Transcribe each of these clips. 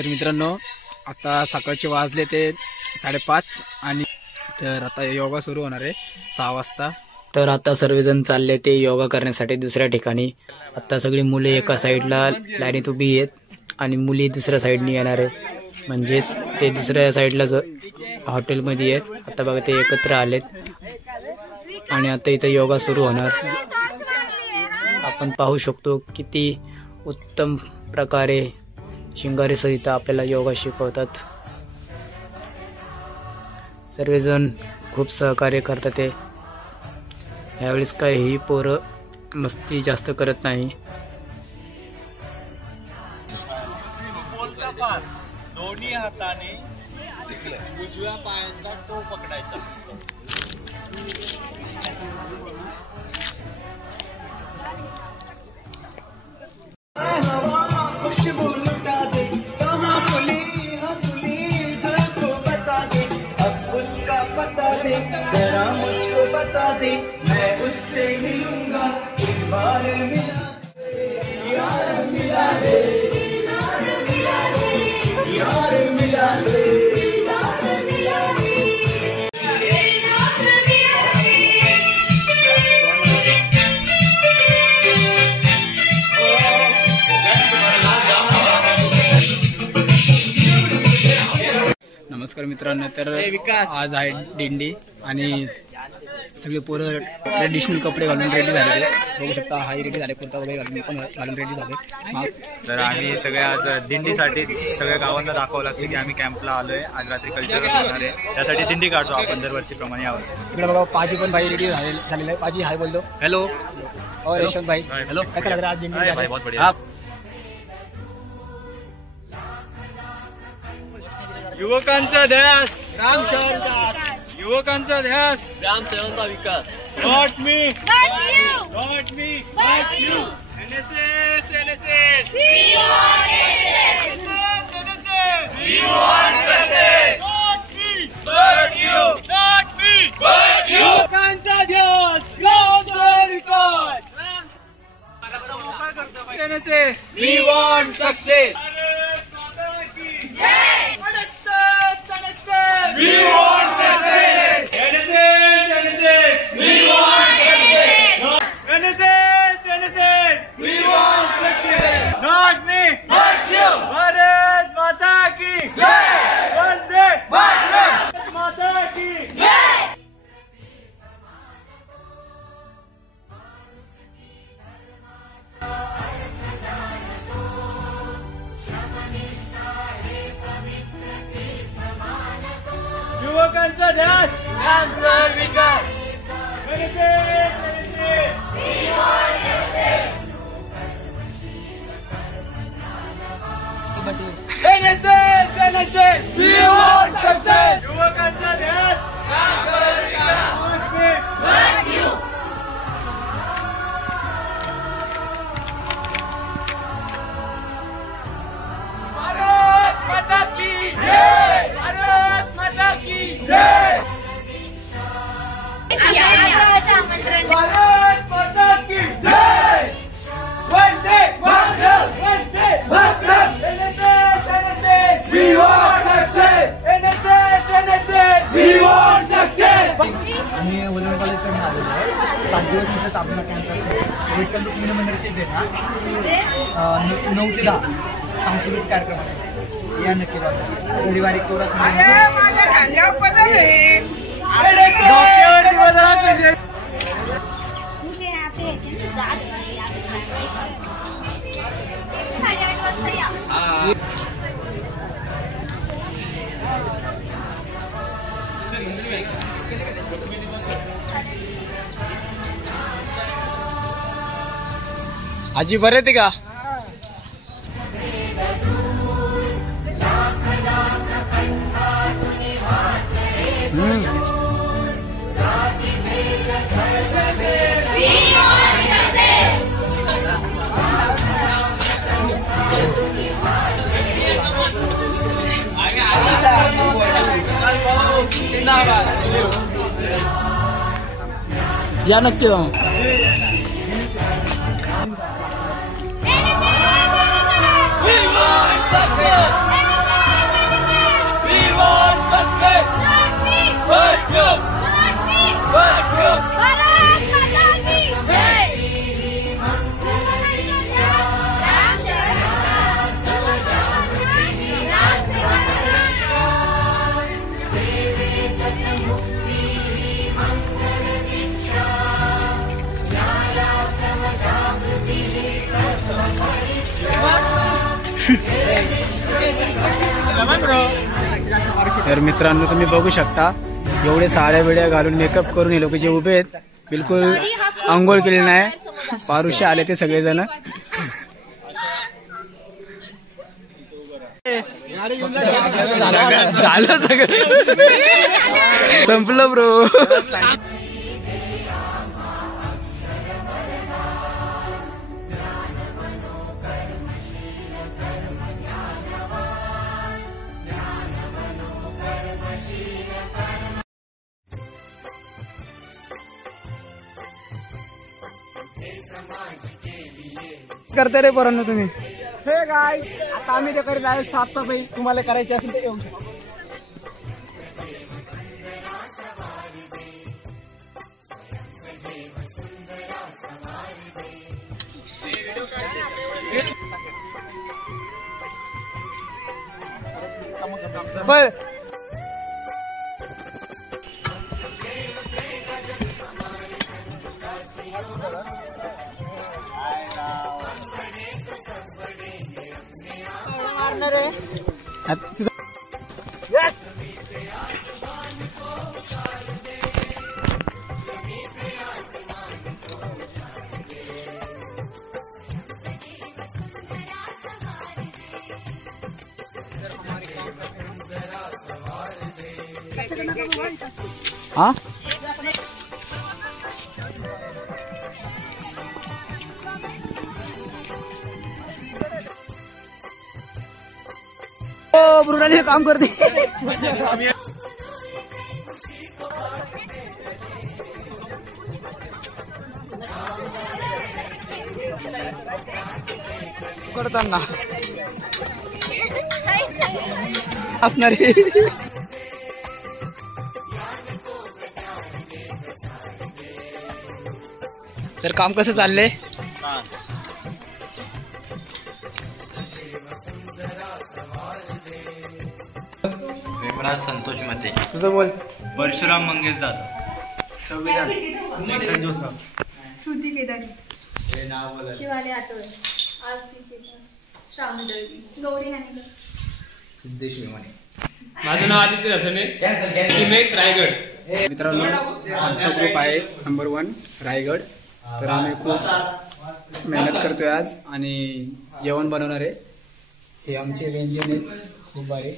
तर मित्रांनो आता सकाळचे वाजले ते 5:30 आणि तर आता योगा सुरू होणार आहे 6 वाजता। तर आता सर्वजण चालले ते योगा करण्यासाठी दुसऱ्या ठिकाणी। आता सगळी मुले एका साईडला लाईनीत उभी आहेत आणि मुली दुसऱ्या साईडनी येणार आहेत, म्हणजेच ते दुसऱ्या साईडला हॉटेलमध्ये आहेत। आता बघा ते एकत्र आलेत आणि आता इथं योगा सुरू होणार। आपण पाहू शकतो किती उत्तम प्रकारे शिंगारे सर इथं आपल्याला योगा शिकवतात। सर्वजण खूप सहकार्य करतात ते। यावेळेस काही पोरं मस्ती जास्त करत नाही। दोन्ही हाताने उजव्या पायाचा टो पकडायचा। जरा मुझको बता दे मैं उससे मिलूंगा एक बार मिला यार मिला दे यार मिला दे। नमस्कार मित्रांनो, तर आज आहे दिंडी आणि सगळे पोरं ट्रेडिशनल कपडे घालून रेडी झाले। बघू शकता हाही रेडी झाले, कुर्ता वगैरे घालून मी पण घालून रेडी झाले। तर आम्ही सगळ्या आज दिंडीसाठी सगळ्या गावांना दाखवावं लागतं की आम्ही कॅम्पला आलोय, आज रात्री कल्चर होणार आहे, त्यासाठी दिंडी काढतो आपण दरवर्षीप्रमाणे यावर्षी। इकडे बघा पाजी पण भाई रेडी झालेला आहे। पाजी हाय बोलतो। हॅलो और यशवंत भाई हेलो, कैसा लग रहा है आज दिंडी? भाई बहुत बढ़िया। युवकांचा ध्यास राम शरण दास, युवकांचा ध्यास राम शरणचा विकास। Not me, But you! not me, But you! NSS, NSS, We want it! we want success. Not me, but you, not me, but you. युवकांचा ध्यास रामचा विकास। NSS, We want success. we want success. NSS, NSS, we want success. NSS, NSS, We want success. not me, But you. Bharat माता की जय. वंदे मातरम. भारत माता की Jai! युवकांचा ध्यास रामचा विकास। NSS, NSS. NSS, NSS, we want success. युवकांचा ध्यास रामचा विकास। not me, But you! Bharat माता की जय। भारत माता की जय। भारत माता की जय। Vande Mataram, Vande Mataram. NSS, NSS, we want success. NSS, NSS, we want success. आम्ही वलण कॉलेजकडून आलेलो आहे। 7 दिवस इथं आपला कॅम्प असेल। विठ्ठल रुक्मिणी मंदिराचे इथे ना 9 ते 10 सांस्कृतिक कार्यक्रम असतात। या नक्की बघा। रविवारी कोरस आजी बरे ते का? We want success! या नक्की We want success. तर मित्रांनो तुम्ही बघू शकता एवढे साड्या बिड्या घालून मेकअप करून हे लोक जे उभे आहेत बिलकुल आंघोळ केली नाही पारुशे आले ते सगळेजण झालं सगळं संपलं ब्रो करते रे पोरांनो तुम्ही हे गाय आता आम्ही ते करीत आहे साफसफाई तुम्हाला करायची असेल तर येऊ शकतो हाँ ओ मृणाली काम करते करताना असणारी तर काम कसं चाललंय प्रेमराज संतोष मते तुझं बोल परशुराम मंगेश जाधव संविधान जोसफ श्रुती केदारी शिवाली आठवले आरती केदार श्रावणी दळवी गौरी हानिकर सिद्धेश विमाने माझं नाव आदित्य रसने इमेज रायगड. मित्रांनो आमचा ग्रुप आहे नंबर 1 रायगड. तर आम्ही खूप मेहनत करतोय आज आणि जेवण बनवणार आहे. हे आमचे व्यंजन आहेत खूप भारी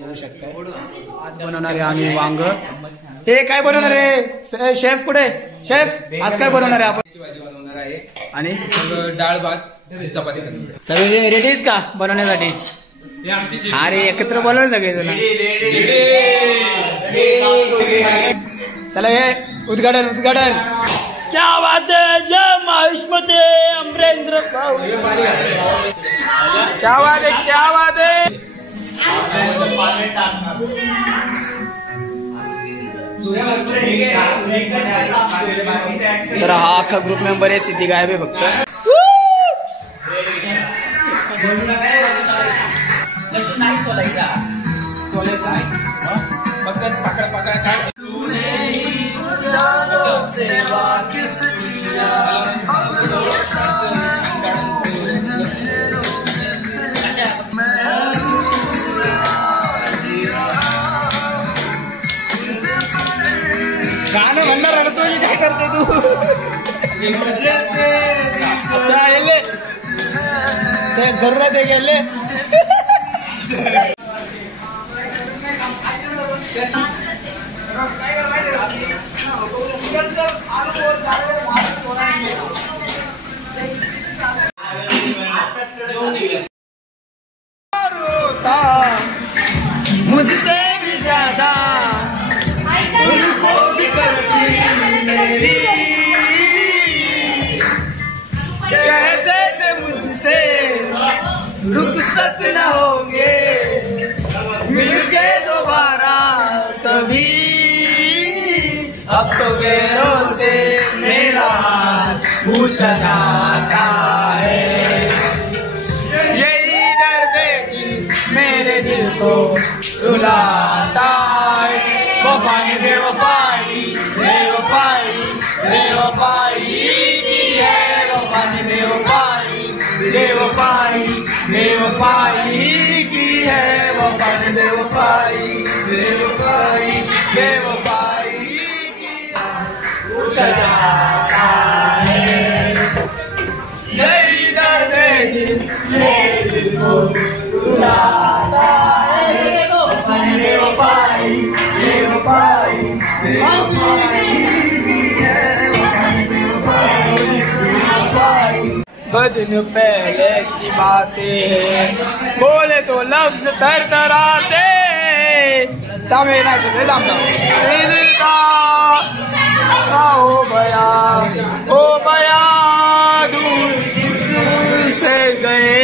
बघू शकता. आज बनवणार आहे आम्ही वांग. हे काय बनवणार आहे शेफ कुठे शेफ आज काय बनवणार आहे आपण भाजी बनवणार आहे आणि डाळ भात चपाती बनवणार. सगळे रेडी आहेत का बनवण्यासाठी. अरे एकत्र बोलव सगळे जण. चला हे उद्घाटन क्या बात है जय महेशमते अमरेंद्र क्या बात है तर हा अख्खा ग्रुप मेंबर आहे. सिद्धी गायब आहे फक्त. गाणं म्हणणार अडचणी काय करते तू. अच्छा येले ते जरूरत आहे गेले. मुझसे भी ज्यादा उनको भी करती मेरी. कहते थे मुझसे रुखसत न होंगे मिलके दोबारा कभी. अब तो गैरों से मेरा हाल पूछा जाता है. यही दर्द दिल मेरे दिल को रुलाता है. वफाई बेवफाई बेवफाई बेवफाई की है. वफाई बेवफाई बेवफाई बेवफाई की है वफा ने बेवफाई बेवफाई बेवफाई की सजाता है यही दर्द दिल मेरे दिल को रुलाता है वफा ने बेवफाई बेवफाई बेवफाई की है वफा ने बेवफाई बेवफाई बदन पहले सी बातें हैं बोले तो लफ्ज थरथराते हो गया दूर से गए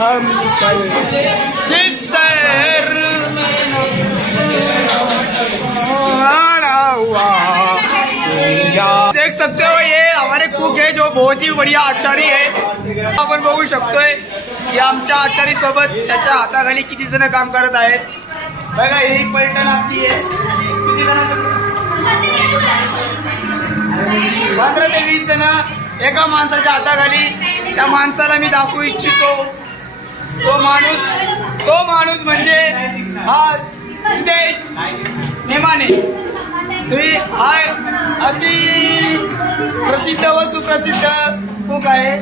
हम निकल जिस शहर हुआ देख सकते हो ये हमारे कुक है जो बहुत ही बढ़िया आचारी है. आपण बघू शकतोय की आमच्या आचारी सोबत त्याच्या हाताखाली किती जण काम करत आहेत. बघा ही पलटण आमची आहे. 15 ते 20 जण एका माणसाच्या हाताखाली. त्या माणसाला मी दाखवू इच्छितो तो माणूस म्हणजे हा सिद्धेश नेमाने. तुम्ही हा अति प्रसिद्ध व सुप्रसिद्ध कुक आहे.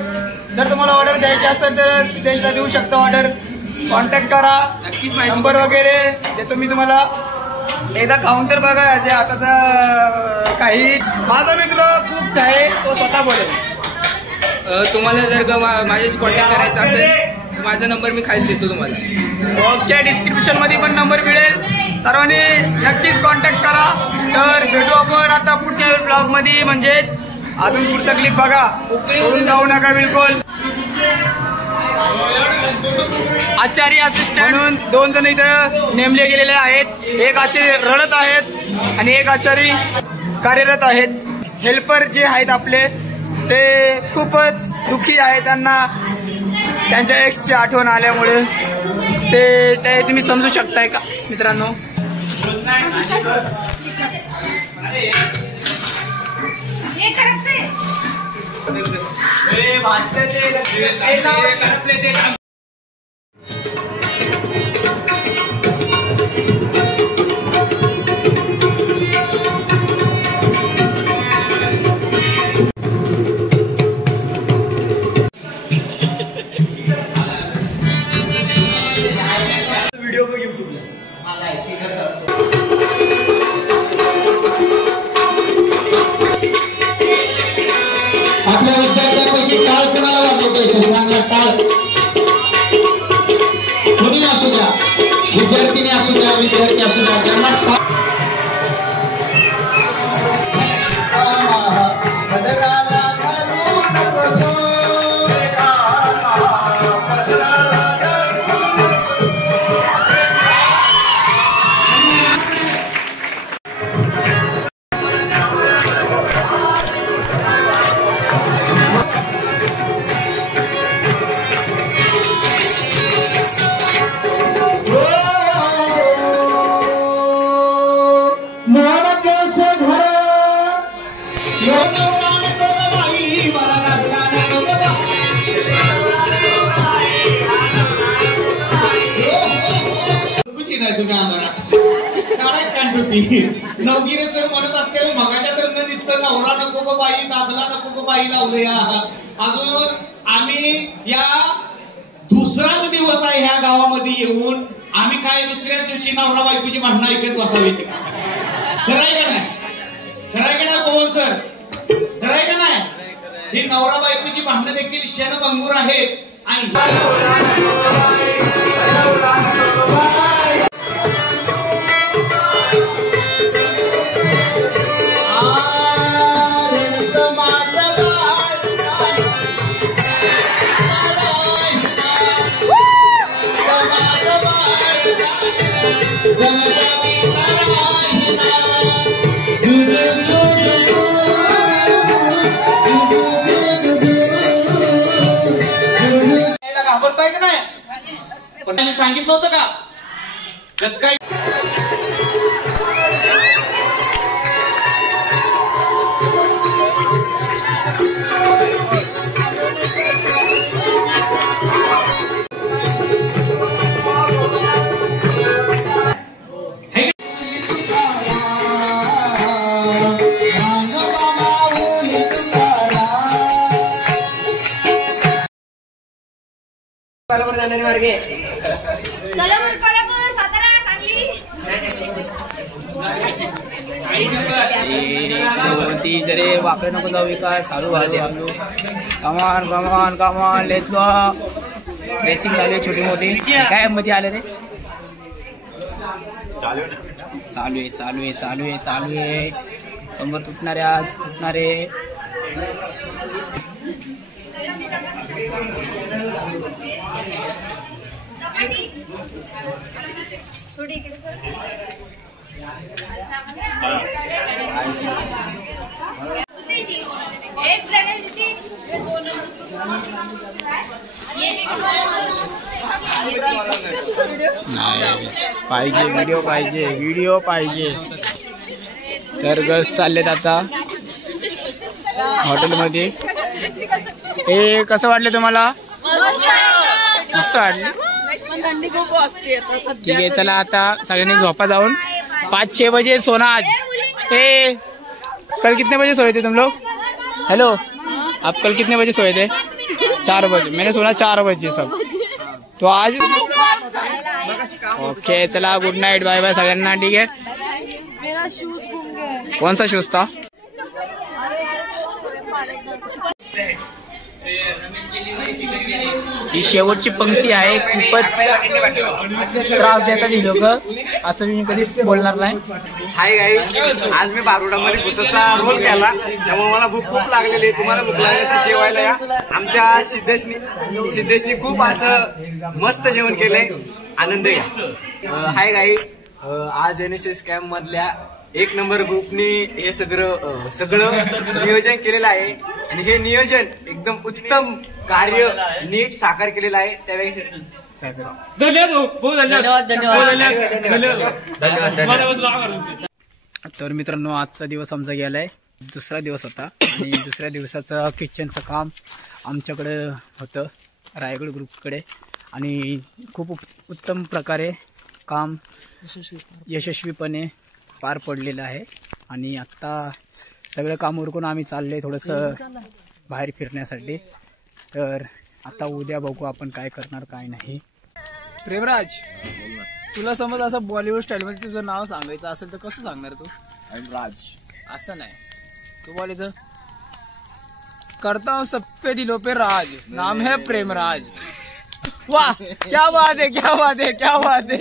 जर तुम्हाला ऑर्डर द्यायची असेल तर सिद्धेशला देऊ शकता ऑर्डर. कॉन्टॅक्ट करा. नक्कीच नंबर वगैरे देतो मी तुम्हाला. एकदा काउंटर बघा जे आताचा काही. माझा मित्र कुक आहे तो स्वतः बोलेल. तुम्हाला जर का माझ्याशी कॉन्टॅक्ट करायचा असेल तर माझा नंबर मी खाली देतो तुम्हाला. ओके डिस्क्रिप्शन मध्ये पण नंबर मिळेल. सर्वांनी नक्कीच कॉन्टॅक्ट करा. तर भेटू आपण आता पुढच्या ब्लॉग मध्ये. म्हणजेच अजून पुढचा क्लिप बघा. सोडून जाऊ नका बिलकुल. आचारी असिस्टंट म्हणून 2 जण इथं नेमले गेलेले आहेत. एक आचारी रडत आहेत आणि एक आचारी कार्यरत आहेत. हेल्पर जे आहेत आपले ते खूपच दुःखी आहे. त्यांना त्यांच्या एक्सची आठवण आल्यामुळे ते तुम्ही समजू शकताय का मित्रांनो. व्हिडिओ बघ युट्यूबला. आपल्या विद्यार्थ्यांपैकी टाळ कोणाला वाजवतोय सांगा. टाळ कोणी असू द्या, विद्यार्थिनी असू द्या, विद्यार्थी असू द्या, त्यांना नवगिरे सर म्हणत असते मगाच्या दरम्यान दिसतं नवरा नको ग बाई, दादला नको ग बाई लावलं या. अजून आम्ही या दुसराच दिवस आहे ह्या गावामध्ये येऊन आम्ही काय दुसऱ्याच दिवशी नवरा बायकोची भांडणं ऐकत बसावी का? खरंय का नाही? खरंय का नाही पवन सर? खरंय का नाही? ही नवरा बायकोची भांडणं देखील क्षणभंगूर आहेत. आणि घाबरताय का नाही? पण त्यांनी सांगितलं होतं का कसं काय? जाणारे मार्गे चला मग कोल्हापूर, सातारा, सांगली. ती जरी वाकडे नको जाऊ का चालू हळू कमान कमान कमान लेट्स गो. रेसिंग चालू आहे छोटी मोठी. काय मध्ये आले रे? चालू आहे चालू आहे चालू आहे चालू आहे. कंबर तुटणारे आज तुटणारे. थोडी इकडे सर. एक प्रणय दीदी. पाहिजे व्हिडिओ पाहिजे व्हिडिओ पाहिजे. तर गर्ल्स चाललेत आता हॉटेलमध्ये. हे कसं वाटलं तुम्हाला? मस्त वाटलं. थंडी खूप वाजते आता ठीक सध्या. आहे चला आता सगळ्यांनी झोपा जाऊन. 5-6 बजे सोना आज. ए कल कितने बजे सोए थे तुम लोग? हेलो आप कल कितने बजे सोए थे? 4 बजे. मैंने सुना 4 बजे सब. तो आज ओके चला गुड नाइट बाय बाय सगळ्यांना. ठीक आहे. मेरा शूज घूम गया. कौन सा शूज था? ही शेवटची पंक्ती आहे. खूपच त्रास देतात ही लोक. असं मी कधीच बोलणार नाही. हाय गाई, आज मी बारुडामध्ये भूताचा रोल केला, त्यामुळे मला भूक खूप लागलेली आहे. तुम्हाला भूक लागली तर जेवायला या. आमच्या सिद्धेशनी खूप असं मस्त जेवण केलंय. आनंद घ्या. हाय गाई, आज NSS कॅम्प मधल्या 1 नंबर ग्रुपनी हे सगळं नियोजन केलेलं आहे आणि हे नियोजन एकदम उत्तम कार्य नीट साकार केलेलं आहे. त्यावेळी तर मित्रांनो आजचा दिवस आमचा गेलाय. दुसरा दिवस होता आणि दुसऱ्या दिवसाचं किचनचं काम आमच्याकडे होतं रायगड ग्रुपकडे आणि खूप उत्तम प्रकारे काम यशस्वीपणे पार पडलेलं आहे. आणि आत्ता सगळं काम उरकून आम्ही चाललोय थोडंसं बाहेर फिरण्यासाठी. तर आता उद्या बघू आपण काय करणार काय नाही. प्रेमराज, तुला समज असं बॉलिवूड स्टाईलमध्ये तुझं नाव सांगायचं असेल तर कसं सांगणार तू? राज. असं नाही, तू बोलायचं करता हूं सब पे दिलों पे राज, नाम है प्रेमराज. वाह क्या बात है क्या बात है क्या बात है.